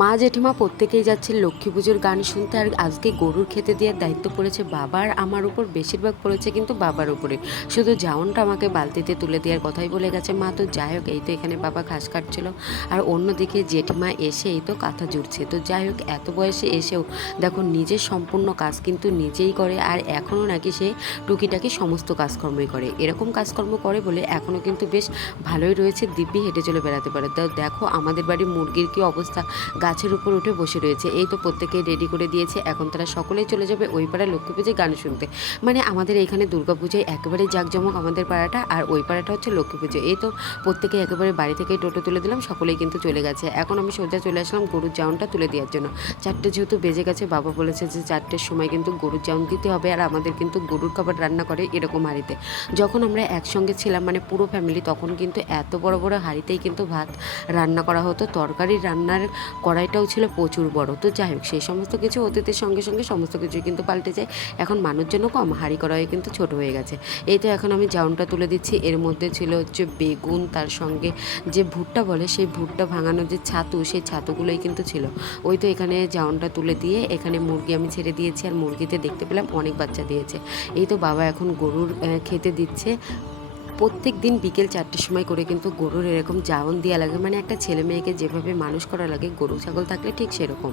মা জেঠিমা প্রত্যেকেই যাচ্ছে লক্ষ্মী পুজোর গান শুনতে, আর আজকে গরুর খেতে দেওয়ার দায়িত্ব পড়েছে বাবার, আমার উপর বেশিরভাগ পড়েছে কিন্তু বাবার উপরে। শুধু জাউনটা আমাকে বালতিতে তুলে দেওয়ার কথাই বলে গেছে, মা, তো যাই হোক, এই তো এখানে বাবা ঘাস কাটছিল। আর অন্যদিকে জেঠিমা এসে এই তো কাঁথা জুড়ছে। তো যাই হোক, এত বয়সে এসেও দেখো নিজের সম্পূর্ণ কাজ কিন্তু নিজেই করে, আর এখনও নাকি সে টুকিটাকি সমস্ত কাজকর্মই করে। এরকম কাজকর্ম করে বলে এখনও কিন্তু বেশ ভালোই রয়েছে, দিব্যি হেঁটে চলে বেড়াতে পারে। দেখো আমাদের বাড়ির মুরগির কি অবস্থা। গাছের উপর উঠে বসে রয়েছে। এই তো প্রত্যেকে রেডি করে দিয়েছে। এখন তারা সকলেই চলে যাবে ওই পাড়ায় লক্ষ্মী পুজোয় গান শুনতে। মানে আমাদের এখানে দুর্গা পুজোয় একেবারে জাঁকজমক আমাদের পাড়াটা, আর ওই পাড়াটা হচ্ছে লক্ষ্মী পুজো। এই তো প্রত্যেকে একেবারে বাড়ি থেকেই টোটো তুলে দিলাম, সকলেই কিন্তু চলে গেছে। এখন আমি সোজা চলে আসলাম গরুর জাউনটা তুলে দেওয়ার জন্য। চারটে যেহেতু বেজে গেছে, বাবা বলেছে যে চারটের সময় কিন্তু গরুর জাউন দিতে হবে, আর আমাদের কিন্তু গরুর খাবার রান্না করে এরকম হাঁড়িতে। যখন আমরা একসঙ্গে ছিলাম মানে পুরো ফ্যামিলি তখন কিন্তু এত বড় বড় হাঁড়িতেই কিন্তু ভাত রান্না করা হতো। তরকারি রান্নার কড়াইটাও ছিল প্রচুর বড়। তো যাই হোক, সেই সমস্ত কিছু অতীতের সঙ্গে সঙ্গে সমস্ত কিছুই কিন্তু পাল্টে যায়। এখন মানুষজনও কম, হাঁড়ি কড়াই কিন্তু ছোট হয়ে গেছে। এই তো এখন আমি জাউনটা তুলে দিচ্ছি। এর মধ্যে ছিল হচ্ছে বেগুন, তার সঙ্গে যে ভুট্টা বলে, সেই ভুট্টা ভাঙানোর যে ছাতু, সেই ছাতুগুলোই কিন্তু ছিল। ওই তো এখানে জাউনটা তুলে দিয়ে এখানে মুরগি আমি ছেড়ে দিয়েছি। আর মুরগিতে দেখতে পেলাম অনেক বাচ্চা দিয়েছে। এই তো বাবা এখন গরুর খেতে দিচ্ছে। প্রত্যেক দিন বিকেল চারটের সময় করে কিন্তু গরুর এরকম জাউন দেওয়া লাগে। মানে একটা ছেলে মেয়েকে যেভাবে মানুষ করা লাগে, গরু ছাগল থাকলে ঠিক সেরকম।